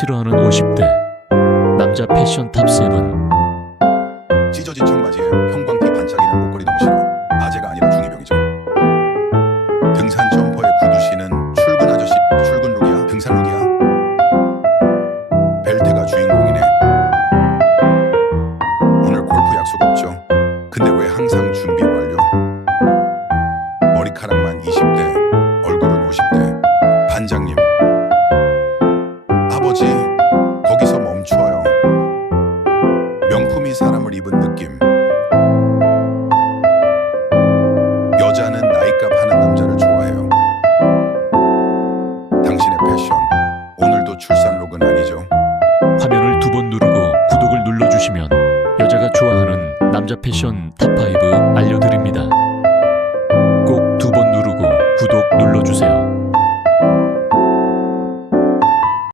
싫어하는 50대 남자 패션 탑 7 찢어진 청바지에 형광피 반짝이는 목걸이 너무 싫어. 아재가 아니라 중이병이죠. 등산 점퍼에 구두 신은 출근 아저씨 출근 룩이야? 등산 룩이야? 벨트가 주인공이네. 오늘 골프 약속 없죠. 근데 왜 항상 준비 완료? 머리카락만 20대, 명품이 사람을 입은 느낌. 여자는 나이값 하는 남자를 좋아해요. 당신의 패션. 오늘도 출산록은 아니죠. 화면을 두 번 누르고 구독을 눌러주시면 여자가 좋아하는 남자 패션 탑5 알려드립니다.